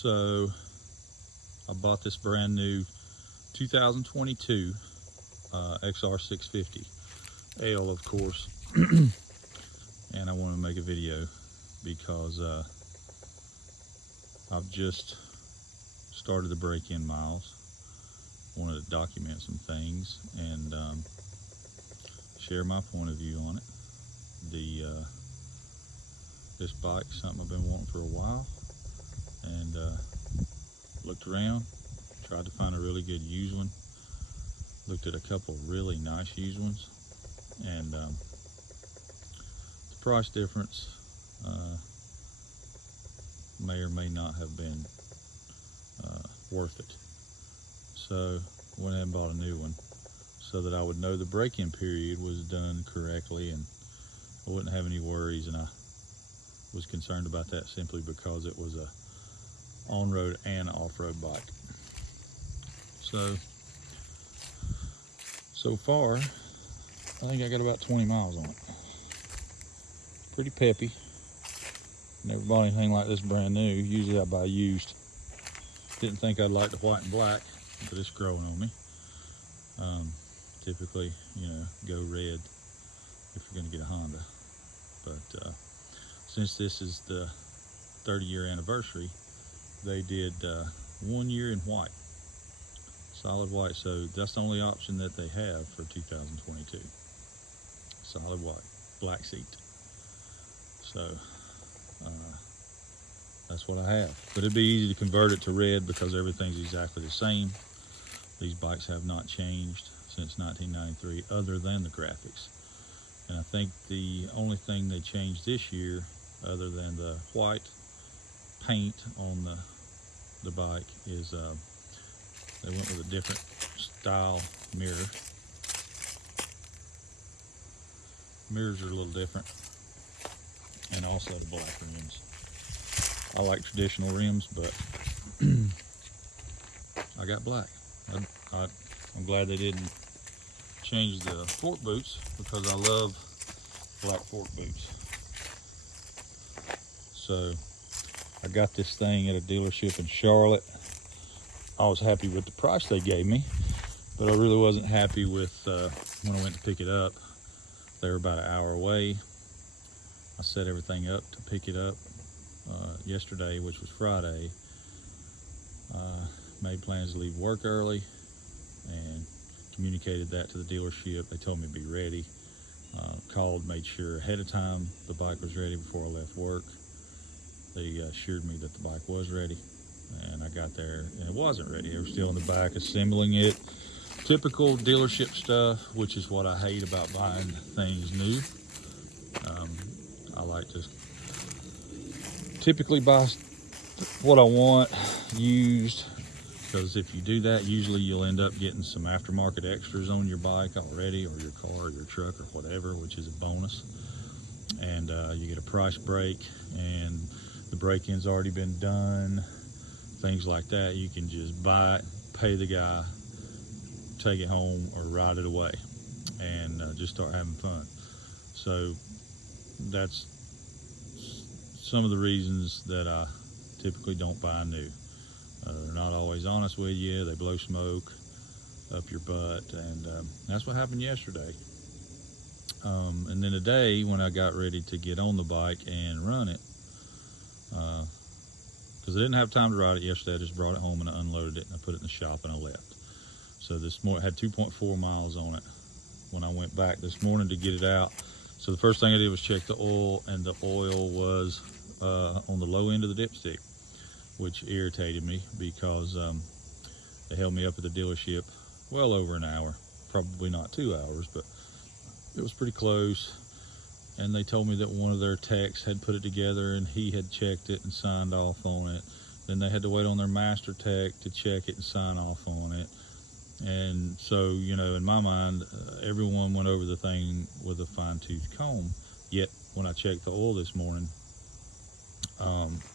So I bought this brand new 2022 XR650L, of course, and I want to make a video because I've just started the break-in miles. Wanted to document some things and share my point of view on it. This bike's something I've been wanting for a while, and looked around, tried to find a really good used one, looked at a couple of really nice used ones, and the price difference may or may not have been worth it. So went ahead and bought a new one so that I would know the break-in period was done correctly and I wouldn't have any worries, and I was concerned about that simply because it was a on-road and off-road bike. So far, I think I got about 20 miles on it. Pretty peppy. Never bought anything like this brand new. Usually I buy used. Didn't think I'd like the white and black, but it's growing on me. Typically, go red if you're gonna get a Honda. But since this is the 30-year anniversary, they did 1 year in white, solid white. So that's the only option that they have for 2022. Solid white, black seat. So that's what I have. But it'd be easy to convert it to red because everything's exactly the same. These bikes have not changed since 1993 other than the graphics. And I think the only thing they changed this year, other than the white paint on the bike, is they went with a different style mirror. Mirrors are a little different, and also the black rims. I like traditional rims, but I got black. I'm glad they didn't change the fork boots because I love black fork boots. So I got this thing at a dealership in Charlotte. I was happy with the price they gave me, but I really wasn't happy with when I went to pick it up. They were about an hour away. I set everything up to pick it up yesterday, which was Friday. Made plans to leave work early and communicated that to the dealership. They told me to be ready. Called, made sure ahead of time the bike was ready before I left work. They assured me that the bike was ready, and I got there and it wasn't ready. They were still in the back assembling it. Typical dealership stuff, which is what I hate about buying things new. I like to typically buy what I want used, because if you do that, usually you'll end up getting some aftermarket extras on your bike already, or your car or your truck or whatever, which is a bonus. And you get a price break, and the break-in's already been done, things like that. You can just buy it, pay the guy, take it home, or ride it away, and just start having fun. So that's some of the reasons that I typically don't buy new. They're not always honest with you. They blow smoke up your butt, and that's what happened yesterday. And then today, when I got ready to get on the bike and run it, because I didn't have time to ride it yesterday, I just brought it home and I unloaded it and I put it in the shop and I left. So this morning, I had 2.4 miles on it when I went back this morning to get it out. So the first thing I did was check the oil, and the oil was on the low end of the dipstick, which irritated me because they held me up at the dealership well over an hour, probably not 2 hours, but it was pretty close. And they told me that one of their techs had put it together and he had checked it and signed off on it. Then they had to wait on their master tech to check it and sign off on it. And so, in my mind, everyone went over the thing with a fine-tooth comb. Yet when I checked the oil this morning,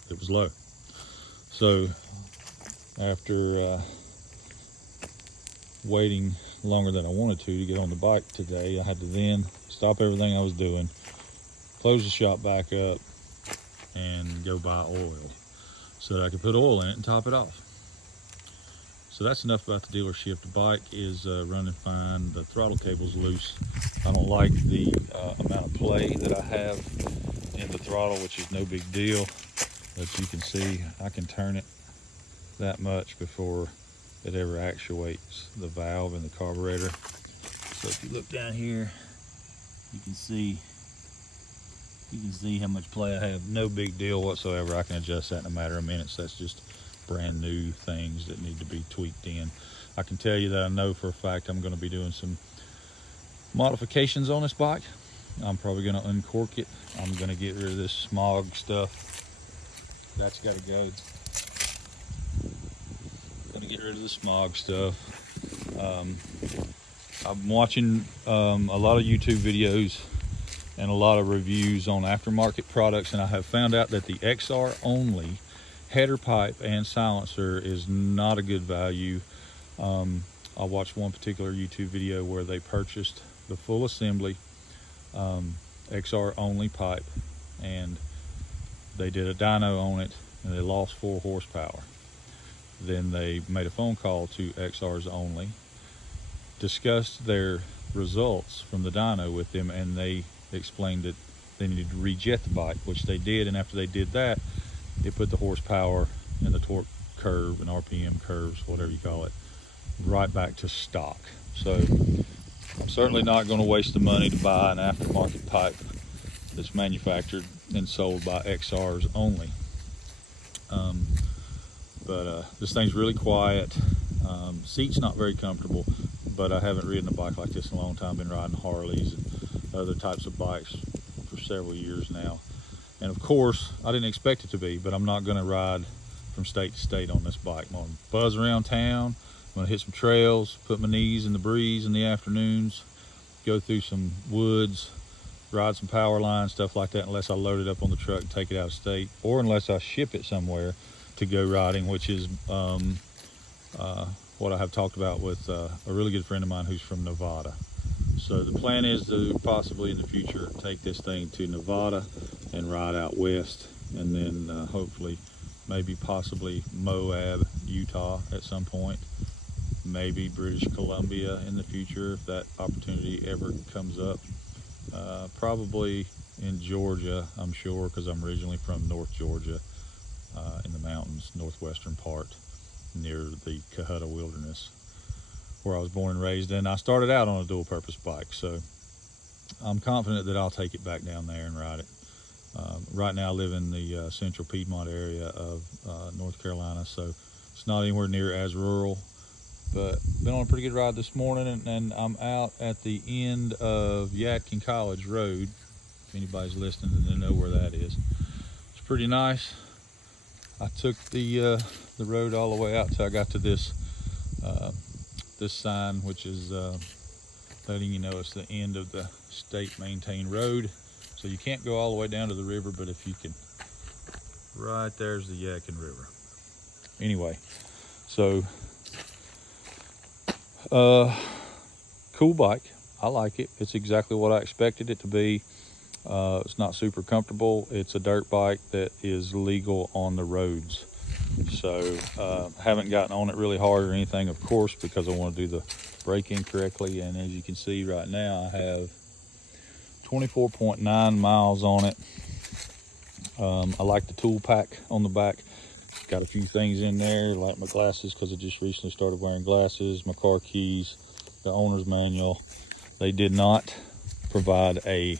it was low. So after waiting longer than I wanted to get on the bike today, I had to then stop everything I was doing, close the shop back up, and go buy oil. so that I could put oil in it and top it off. So that's enough about the dealership. The bike is running fine. The throttle cable's loose. I don't like the amount of play that I have in the throttle, which is no big deal. But you can see I can turn it that much before it ever actuates the valve in the carburetor. So if you look down here, you can see how much play I have. No big deal whatsoever. I can adjust that in a matter of minutes. That's just brand new things that need to be tweaked in. I can tell you that I know for a fact I'm going to be doing some modifications on this bike. I'm probably going to uncork it. I'm going to get rid of this smog stuff. That's got to go. Going to get rid of the smog stuff. I'm watching a lot of YouTube videos and a lot of reviews on aftermarket products, and I have found out that the XR only header pipe and silencer is not a good value. I watched one particular YouTube video where they purchased the full assembly XR only pipe, and they did a dyno on it and they lost 4 horsepower. Then they made a phone call to XR's only, discussed their results from the dyno with them, and they explained that they needed to rejet the bike, which they did. And after they did that, they put the horsepower and the torque curve and RPM curves, whatever you call it, right back to stock. So I'm certainly not going to waste the money to buy an aftermarket pipe that's manufactured and sold by XR's only. But this thing's really quiet. Seat's not very comfortable, but I haven't ridden a bike like this in a long time. I've been riding Harleys and other types of bikes for several years now. And of course, I didn't expect it to be, but I'm not going to ride from state to state on this bike. I'm going to buzz around town. I'm going to hit some trails, put my knees in the breeze in the afternoons, go through some woods, ride some power lines, stuff like that, unless I load it up on the truck and take it out of state, or unless I ship it somewhere to go riding, which is what I have talked about with a really good friend of mine who's from Nevada. So the plan is to possibly in the future take this thing to Nevada and ride out west, and then hopefully maybe possibly Moab, Utah at some point, maybe British Columbia in the future if that opportunity ever comes up. Probably in Georgia, I'm sure, because I'm originally from North Georgia, in the mountains, northwestern part, near the Cohutta Wilderness, where I was born and raised. And I started out on a dual purpose bike, so I'm confident that I'll take it back down there and ride it. Right now I live in the central Piedmont area of North Carolina, so it's not anywhere near as rural, but been on a pretty good ride this morning, and I'm out at the end of Yadkin College Road. If anybody's listening, they know where that is. It's pretty nice. I took the road all the way out till I got to this this sign, which is letting you know it's the end of the state maintained road. So you can't go all the way down to the river, but if you can, right there's the Yadkin River. Anyway, so cool bike. I like it. It's exactly what I expected it to be. It's not super comfortable. It's a dirt bike that is legal on the roads. So haven't gotten on it really hard or anything, of course, because I want to do the braking correctly. And as you can see right now, I have 24.9 miles on it. I like the tool pack on the back. Got a few things in there, like my glasses, because I just recently started wearing glasses, my car keys, the owner's manual. They did not provide a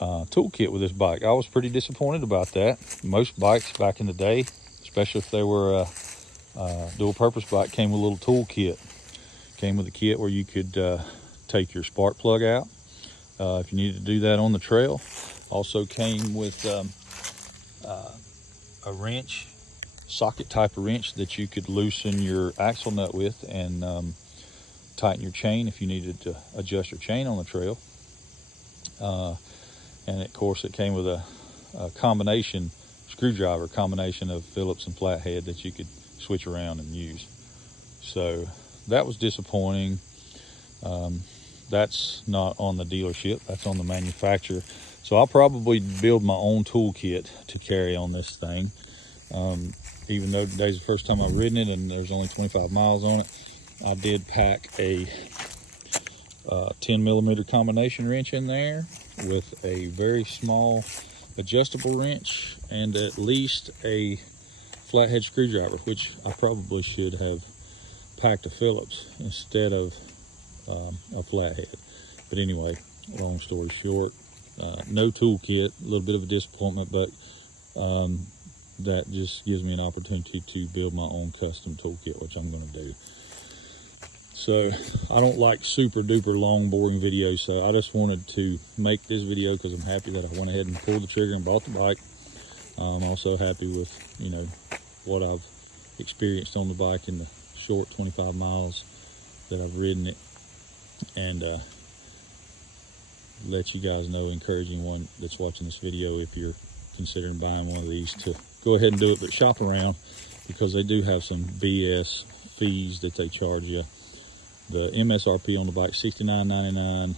toolkit with this bike. I was pretty disappointed about that. Most bikes back in the day, especially if they were a dual purpose bike, came with a little toolkit. Came with a kit where you could take your spark plug out if you needed to do that on the trail. Also came with a wrench, socket type of wrench that you could loosen your axle nut with and tighten your chain if you needed to adjust your chain on the trail. And of course it came with a combination screwdriver combination of Phillips and flathead that you could switch around and use. So that was disappointing. That's not on the dealership, that's on the manufacturer. So I'll probably build my own toolkit to carry on this thing. Even though today's the first time I've ridden it and there's only 25 miles on it, I did pack a 10 millimeter combination wrench in there with a very small adjustable wrench and at least a flathead screwdriver, which I probably should have packed a Phillips instead of a flathead. But anyway, long story short, no toolkit, a little bit of a disappointment, but that just gives me an opportunity to build my own custom toolkit, which I'm going to do. So I don't like super duper long boring videos, so I just wanted to make this video because I'm happy that I went ahead and pulled the trigger and bought the bike. I'm also happy with, you know, what I've experienced on the bike in the short 25 miles that I've ridden it, and let you guys know, encouraging one that's watching this video, if you're considering buying one of these, to go ahead and do it, but shop around, because they do have some BS fees that they charge you. The MSRP on the bike $69.99.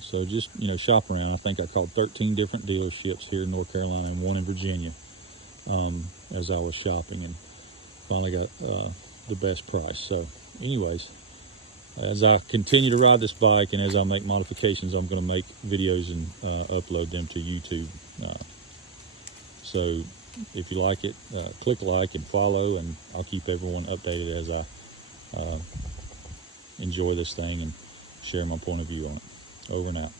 So just, you know, shop around. I think I called 13 different dealerships here in North Carolina and one in Virginia as I was shopping, and finally got the best price. So anyways, as I continue to ride this bike and as I make modifications, I'm going to make videos and upload them to YouTube. So if you like it, click like and follow, and I'll keep everyone updated as I enjoy this thing and share my point of view on it. Over and out.